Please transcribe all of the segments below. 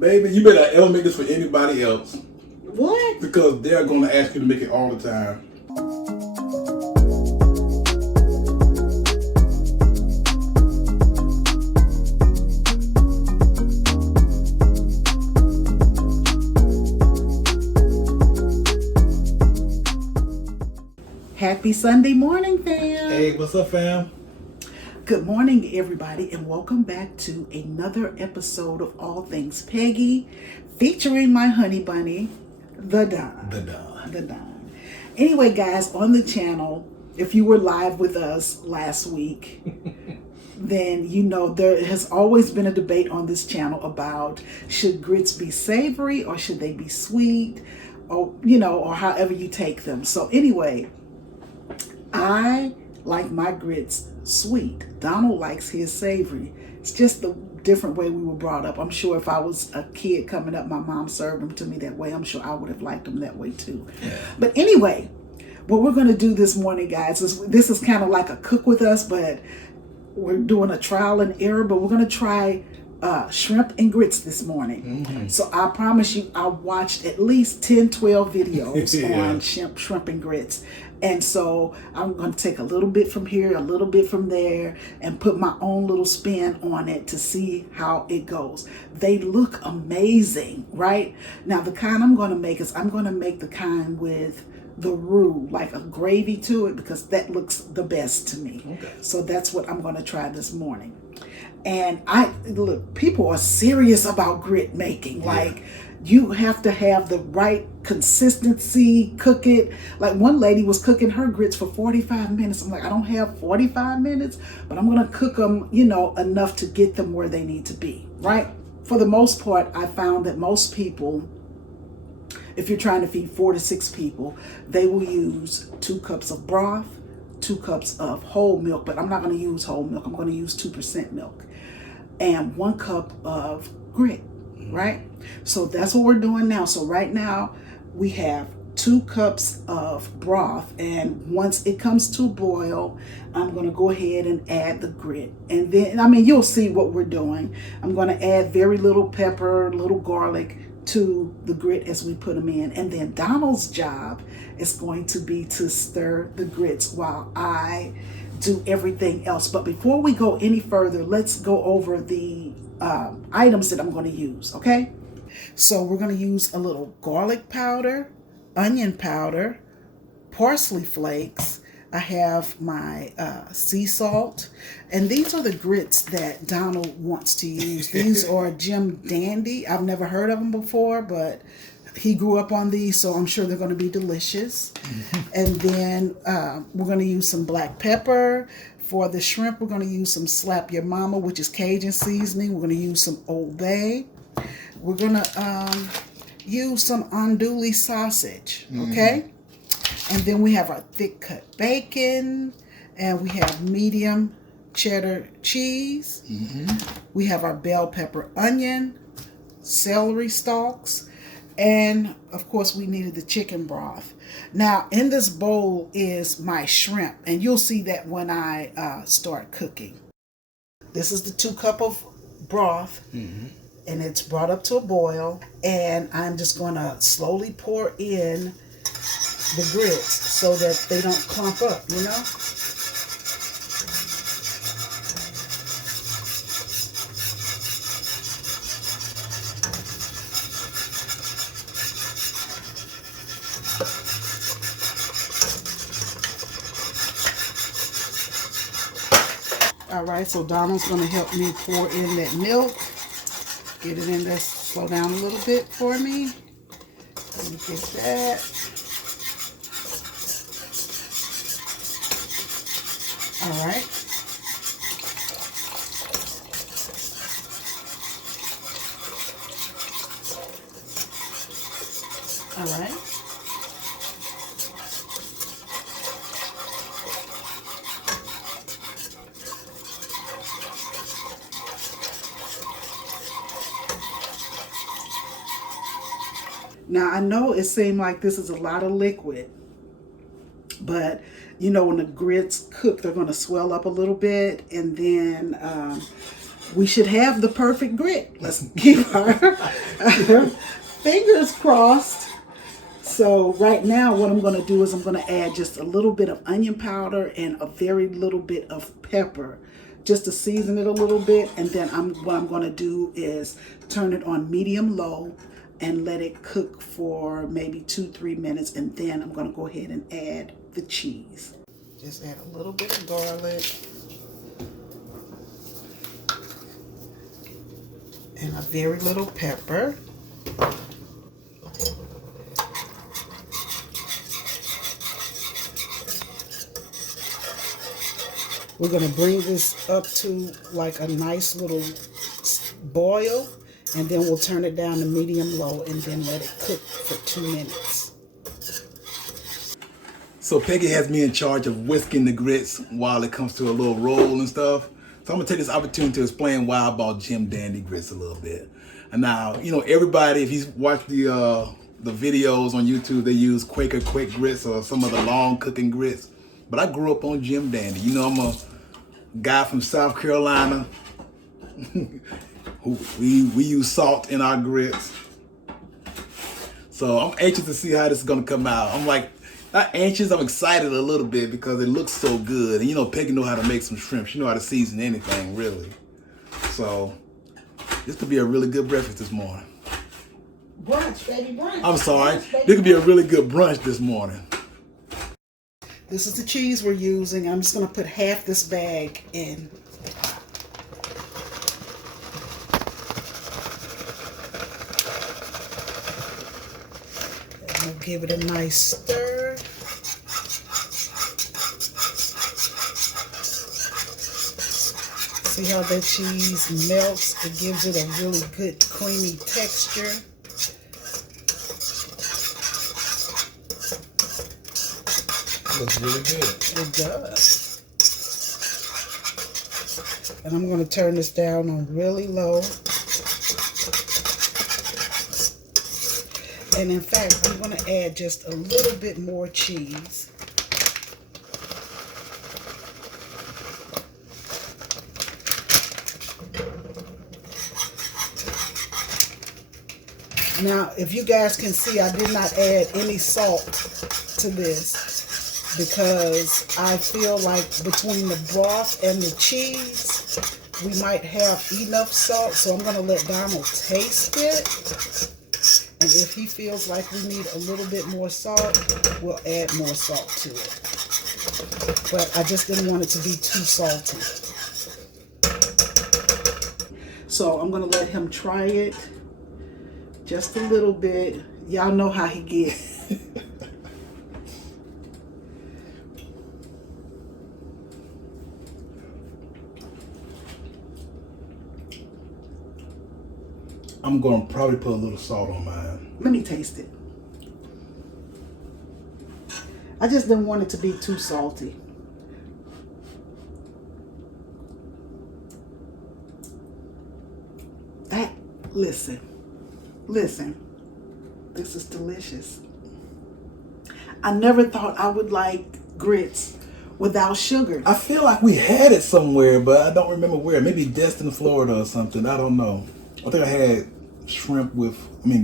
Baby, you better not ever make this for anybody else. What? Because they're going to ask you to make it all the time. Happy Sunday morning, fam. Hey, what's up, fam? Good morning, everybody, and welcome back to another episode of All Things Peggy, featuring my honey bunny, the Don. The Don. Anyway, guys, on the channel, if you were live with us last week, then you know there has always been a debate on this channel about should grits be savory or should they be sweet, or or however you take them. So anyway, I like my grits sweet. Donald likes his savory. It's just the different way we were brought up. I'm sure if I was a kid coming up, my mom served them to me that way. I'm sure I would have liked them that way too. Yeah. But anyway, what we're going to do this morning, guys, is this is kind of like a cook with us, but we're doing a trial and error. But we're going to try shrimp and grits this morning. Mm-hmm. So I promise you, I watched at least 10, 12 videos Yeah. on shrimp and grits. And so I'm going to take a little bit from here, a little bit from there, and put my own little spin on it to see how it goes. They look amazing, right? Now, the kind I'm going to make is I'm going to make the kind with the roux, like a gravy to it, because that looks the best to me. Okay. So that's what I'm going to try this morning. And look, people are serious about grit making. Like, you have to have the right consistency, cook it. Like, one lady was cooking her grits for 45 minutes. I'm like, I don't have 45 minutes, but I'm going to cook them, enough to get them where they need to be, right? For the most part, I found that most people, if you're trying to feed 4 to 6 people, they will use 2 cups of broth, 2 cups of whole milk, but I'm not going to use whole milk. I'm going to use 2% milk, and 1 cup of grit, right? So that's what we're doing now. So right now we have 2 cups of broth, and once it comes to a boil, I'm going to go ahead and add the grit. And then, you'll see what we're doing. I'm going to add very little pepper, little garlic to the grit as we put them in. And then Donald's job is going to be to stir the grits while I do everything else. But before we go any further, let's go over the items that I'm going to use, okay? So we're going to use a little garlic powder, onion powder, parsley flakes. I have my sea salt, and these are the grits that Donald wants to use. These are Jim Dandy. I've never heard of them before, but he grew up on these, so I'm sure they're going to be delicious. And then we're going to use some black pepper. For the shrimp, we're going to use some Slap Your Mama, which is Cajun seasoning. We're going to use some Old Bay. We're going to use some andouille sausage, okay? And then we have our thick cut bacon, and we have medium cheddar cheese. We have our bell pepper onion, celery stalks, and of course we needed the chicken broth. Now in this bowl is my shrimp, and you'll see that when I start cooking. This is the 2 cup of broth, and it's brought up to a boil, and I'm just going to slowly pour in the grits so that they don't clump up, All right, so Donald's going to help me pour in that milk. Get it in there, slow down a little bit for me. Let me get that. All right. All right. Now, I know it seemed like this is a lot of liquid, but when the grits cook, they're going to swell up a little bit, and then we should have the perfect grit. Let's keep our Fingers crossed. So right now what I'm going to do is I'm going to add just a little bit of onion powder and a very little bit of pepper just to season it a little bit. And then what I'm going to do is turn it on medium low and let it cook for maybe 2-3 minutes. And then I'm going to go ahead and add the cheese. Just add a little bit of garlic and a very little pepper. We're going to bring this up to like a nice little boil, and then we'll turn it down to medium low and then let it cook for 2 minutes. So Peggy has me in charge of whisking the grits while it comes to a little roll and stuff. So I'm gonna take this opportunity to explain why I bought Jim Dandy grits a little bit. And now, you know, everybody, if you watch the videos on YouTube, they use Quaker Quick grits or some of the long cooking grits. But I grew up on Jim Dandy. You know, I'm a guy from South Carolina. we use salt in our grits. So I'm anxious to see how this is gonna come out. I'm like, not anxious, I'm excited a little bit because it looks so good. And you know, Peggy know how to make some shrimp. She know how to season anything, really. So this could be a really good breakfast this morning. Brunch, baby, brunch. I'm sorry. Brunch, baby, This could be a really good brunch this morning. This is the cheese we're using. I'm just going to put half this bag in. And we'll give it a nice stir. See how that cheese melts? It gives it a really good creamy texture. Looks really good. It does. And I'm going to turn this down on really low. And in fact, I'm going to add just a little bit more cheese. Now, if you guys can see, I did not add any salt to this because I feel like between the broth and the cheese, we might have enough salt. So I'm going to let Donald taste it. And if he feels like we need a little bit more salt, we'll add more salt to it. But I just didn't want it to be too salty. So I'm going to let him try it. Just a little bit. Y'all know how he gets. I'm going to probably put a little salt on mine. Let me taste it. I just didn't want it to be too salty. Listen, this is delicious. I never thought I would like grits without sugar. I feel like we had it somewhere, but I don't remember where. Maybe Destin, Florida or something. I don't know. I think I had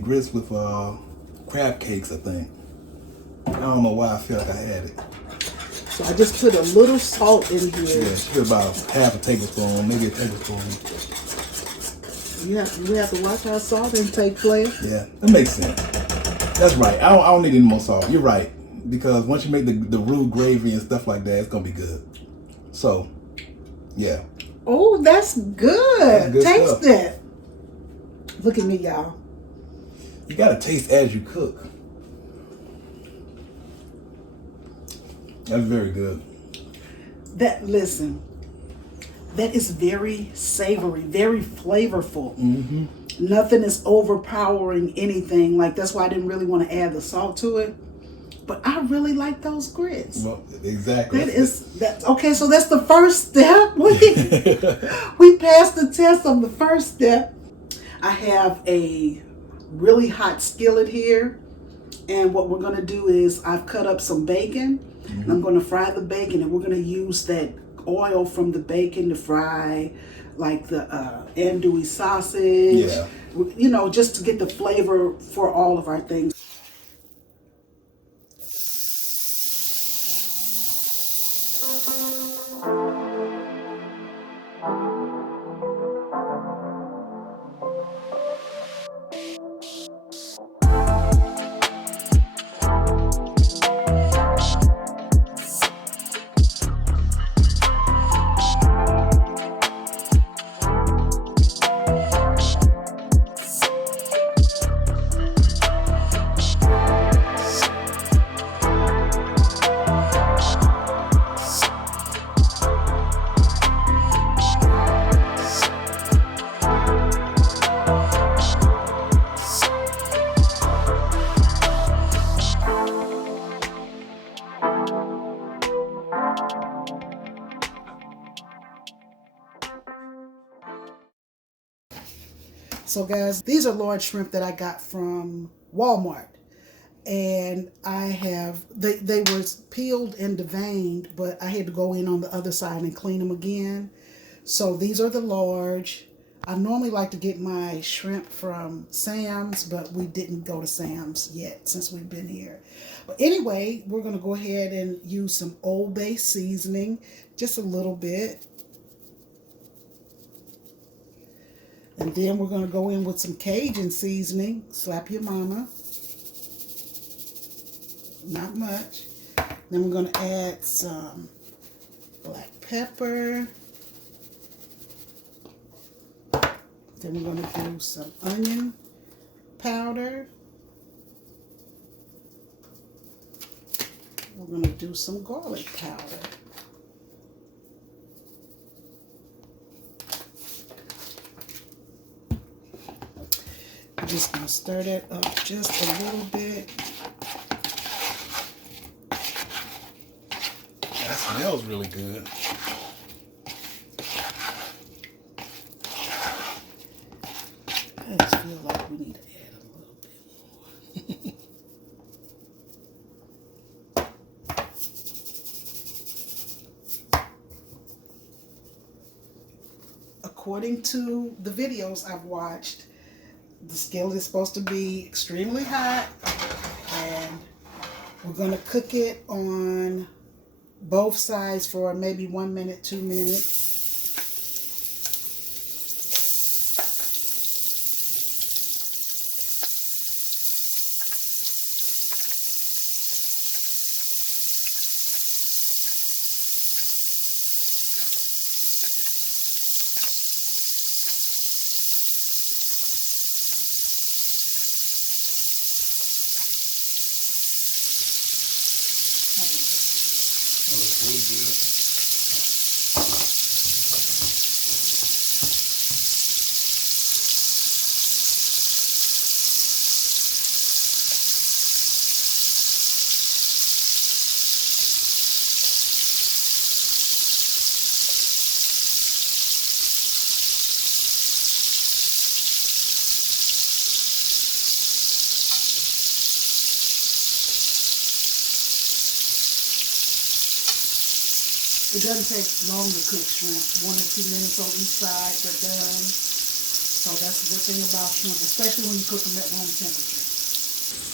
grits with crab cakes, I think. I don't know why I feel like I had it. So I just put a little salt in here. Yeah, she put about half a tablespoon, maybe a tablespoon. We have to watch our salt intake, player. Yeah, that makes sense. That's right. I don't need any more salt. You're right. Because once you make the roux gravy and stuff like that, it's going to be good. So, yeah. Oh, that's good. That's good Taste stuff. that. Look at me, y'all. You got to taste as you cook. That's very good. Listen, that is very savory, very flavorful. Mm-hmm. Nothing is overpowering anything. Like, that's why I didn't really want to add the salt to it. But I really like those grits. Well, exactly. Okay, so that's the first step. We passed the test on the first step. I have a really hot skillet here. And what we're going to do is I've cut up some bacon. And I'm going to fry the bacon. And we're going to use that oil from the bacon to fry like the andouille sausage. Yeah. You know, just to get the flavor for all of our things. So guys, these are large shrimp that I got from Walmart. And I have, they were peeled and deveined, but I had to go in on the other side and clean them again. So these are the large. I normally like to get my shrimp from Sam's, but we didn't go to Sam's yet since we've been here. But anyway, we're going to go ahead and use some Old Bay seasoning, just a little bit. And then we're going to go in with some Cajun seasoning. Slap your mama. Not much. Then we're going to add some black pepper. Then we're going to do some onion powder. We're going to do some garlic powder. I'm just going to stir that up just a little bit. That smells really good. I just feel like we need to add a little bit more. According to the videos I've watched, the skillet is supposed to be extremely hot, and we're going to cook it on both sides for maybe 1 minute, 2 minutes. Oh, that's really good. It doesn't take long to cook shrimp. 1 or 2 minutes on each side, they're done. So that's the good thing about shrimp, especially when you cook them at room temperature.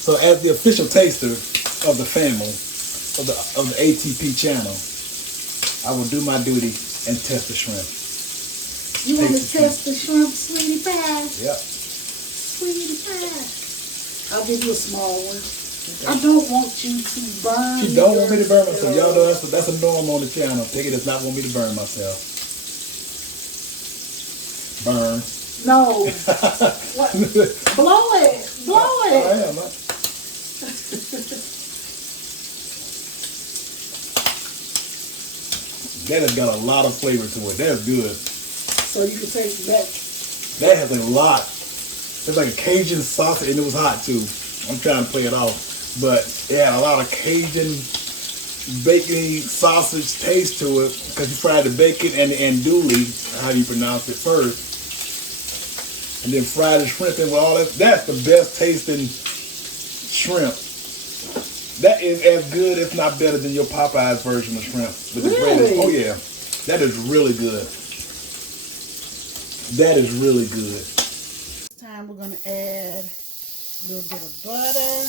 So as the official taster of the family, of the ATP channel, I will do my duty and test the shrimp. You want to Taste the test the shrimp, sweetie pie? Yep. Sweetie pie. I'll give you a small one. I don't want you to burn. She don't want me to burn myself. Y'all know that's a norm on the channel. Peggy does not want me to burn myself. Burn. No. What? Blow it. Blow it. I am. That has got a lot of flavor to it. That's good. So you can taste that. That has a lot. It's like a Cajun sausage, and it was hot too. I'm trying to play it off. But it had a lot of Cajun bacon sausage taste to it because you fried the bacon and the andouille, how you pronounce it first, and then fried the shrimp in with all that. That's the best tasting shrimp. That is as good, if not better, than your Popeyes version of shrimp. With the Really? bread. Oh yeah, that is really good. That is really good. This time we're going to add a little bit of butter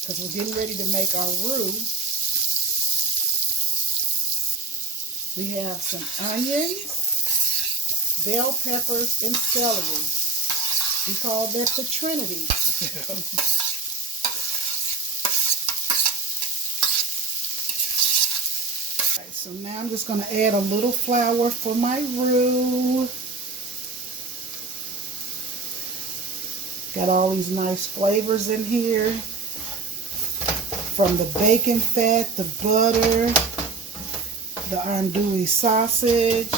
because we're getting ready to make our roux. We have some onions, bell peppers, and celery. We call that the Trinity. Alright, so now I'm just going to add a little flour for my roux. Got all these nice flavors in here from the bacon fat, the butter, the andouille sausage.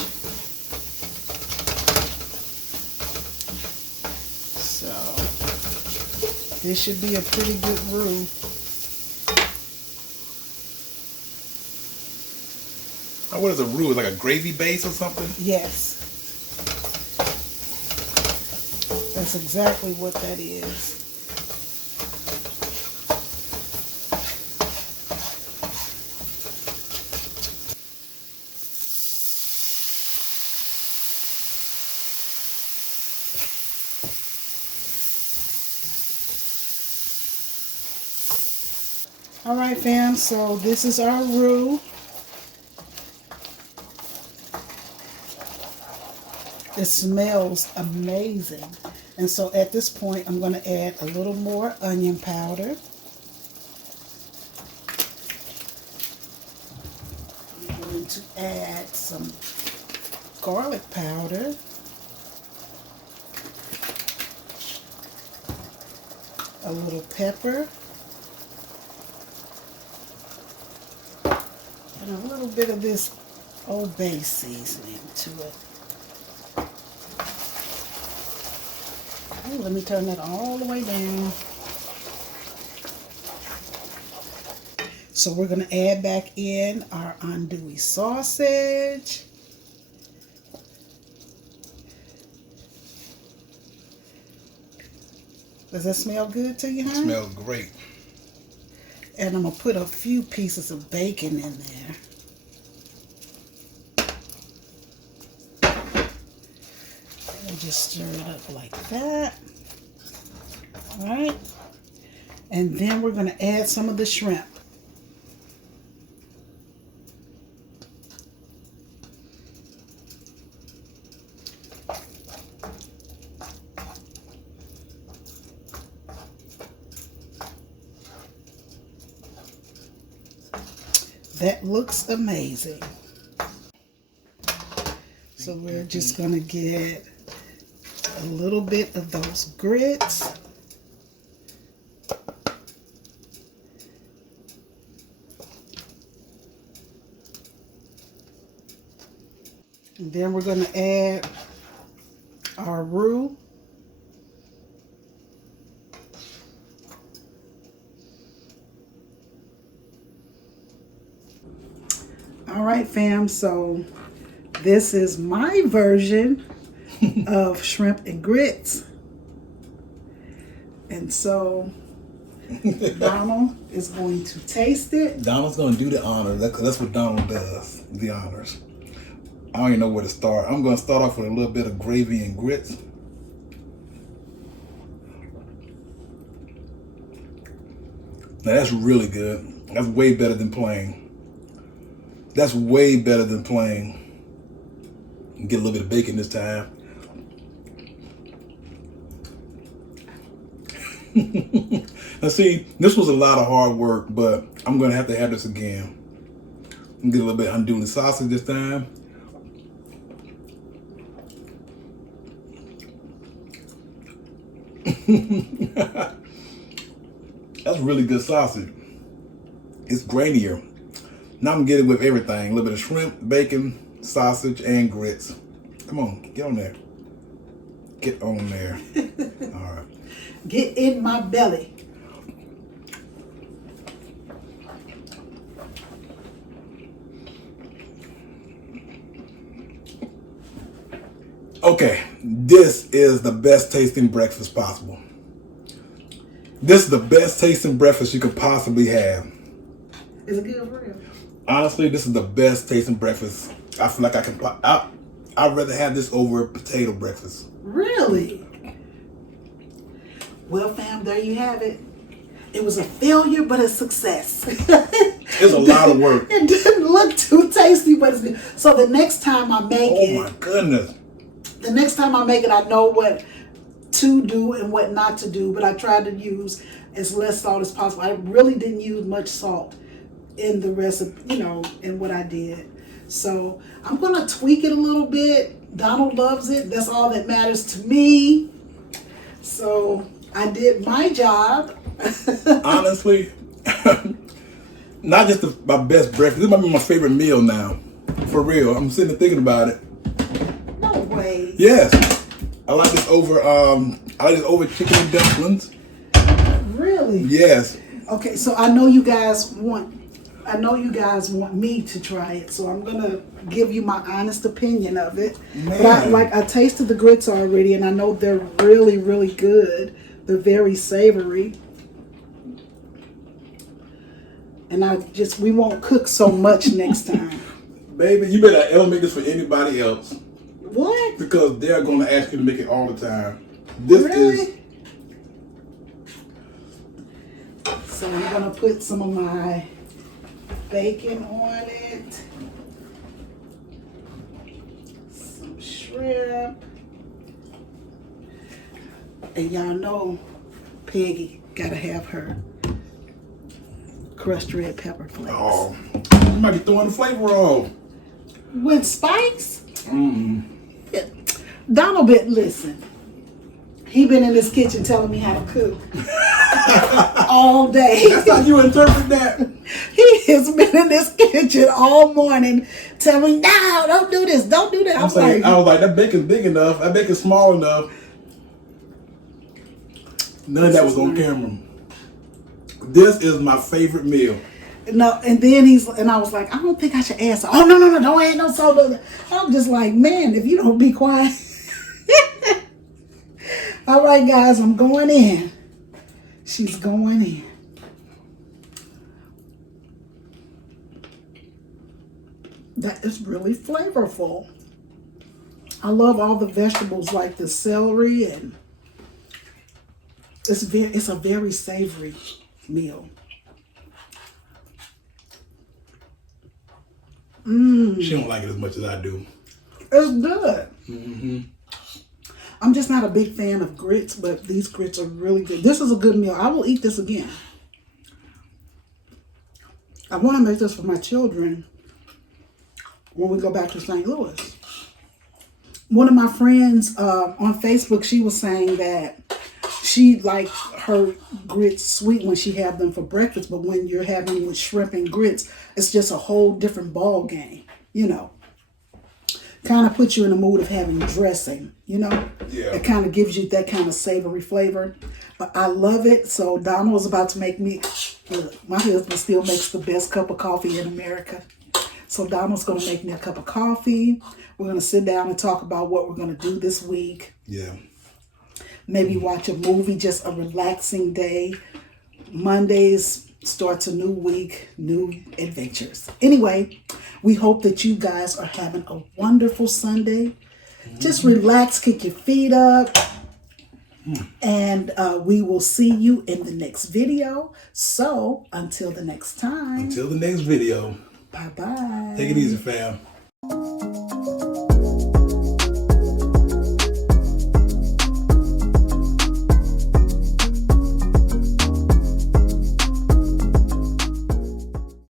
So this should be a pretty good roux. What is a roux? Like a gravy base or something? Yes. That's exactly what that is. All right, fam, so this is our roux. It smells amazing. And so at this point, I'm going to add a little more onion powder. I'm going to add some garlic powder. A little pepper. And a little bit of this Old Bay seasoning to it. Let me turn that all the way down. So we're going to add back in our andouille sausage. Does that smell good to you, huh? It smells great. And I'm going to put a few pieces of bacon in there. And just stir it up like that. All right. And then we're going to add some of the shrimp. That looks amazing. So we're just going to get a little bit of those grits. And then we're going to add our roux. All right, fam, so this is my version of shrimp and grits. And so Donald is going to taste it. Donald's going to do the honors. That's what Donald does, the honors. I don't even know where to start. I'm going to start off with a little bit of gravy and grits. Now that's really good. That's way better than plain. That's way better than plain. Get a little bit of bacon this time. Now see, this was a lot of hard work, but I'm going to have this again. Get a little bit of andouille sausage this time. That's really good sausage. It's grainier. Now I'm getting with everything. A little bit of shrimp, bacon, sausage, and grits. Come on, get on there. Get on there. All right. Get in my belly. Okay, this is the best tasting breakfast possible. This is the best tasting breakfast you could possibly have. Is it good for real? Honestly, this is the best tasting breakfast I feel like I can. I'd rather have this over potato breakfast. Really? Well, fam, there you have it. It was a failure, but a success. It's a lot of work. It didn't look too tasty, but it's good. So the next time I make it, Oh my goodness. the next time I make it, I know what to do and what not to do, but I tried to use as less salt as possible. I really didn't use much salt in the recipe, in what I did. So I'm gonna tweak it a little bit. Donald loves it. That's all that matters to me. So I did my job. Honestly, not just my best breakfast. This might be my favorite meal now. For real. I'm sitting there thinking about it. No way. Yes. I like this over chicken and dumplings. Really? Yes. Okay, so I know you guys want me to try it, so I'm gonna give you my honest opinion of it. Man. But I tasted the grits already, and I know they're really, really good. They're very savory. And we won't cook so much next time. Baby, you better ever make this for anybody else. What? Because they're going to ask you to make it all the time. This Really? is... So I'm going to put some of my bacon on it. Some shrimp. And y'all know Peggy got to have her crushed red pepper flakes. Oh, you might be throwing the flavor off. With spikes? Donald listen. He been in this kitchen telling me how to cook all day. That's how you interpret that. He has been in this kitchen all morning telling me, no, don't do this, don't do that. I was like, that bacon's big enough. That bacon's small enough. None of that was on camera. This is my favorite meal. No, and then I was like, I don't think I should add salt. Oh, no, don't add no salt. I'm just like, man, if you don't be quiet. All right, guys, I'm going in. She's going in. That is really flavorful. I love all the vegetables like the celery, and it's a very savory meal. She don't like it as much as I do. It's good. Mm-hmm. I'm just not a big fan of grits, but these grits are really good. This is a good meal. I will eat this again. I want to make this for my children when we go back to St. Louis. One of my friends on Facebook, she was saying that she liked her grits sweet when she had them for breakfast, but when you're having with shrimp and grits, it's just a whole different ball game, Kind of puts you in the mood of having dressing, Yeah. It kind of gives you that kind of savory flavor. But I love it. So Donna was about to make me, look, my husband still makes the best cup of coffee in America. So Donna's going to make me a cup of coffee. We're going to sit down and talk about what we're going to do this week. Yeah. Maybe watch a movie, just a relaxing day. Mondays starts a new week, new adventures. Anyway, we hope that you guys are having a wonderful Sunday. Just relax, kick your feet up. And we will see you in the next video. So until the next time. Until the next video. Bye-bye. Take it easy, fam.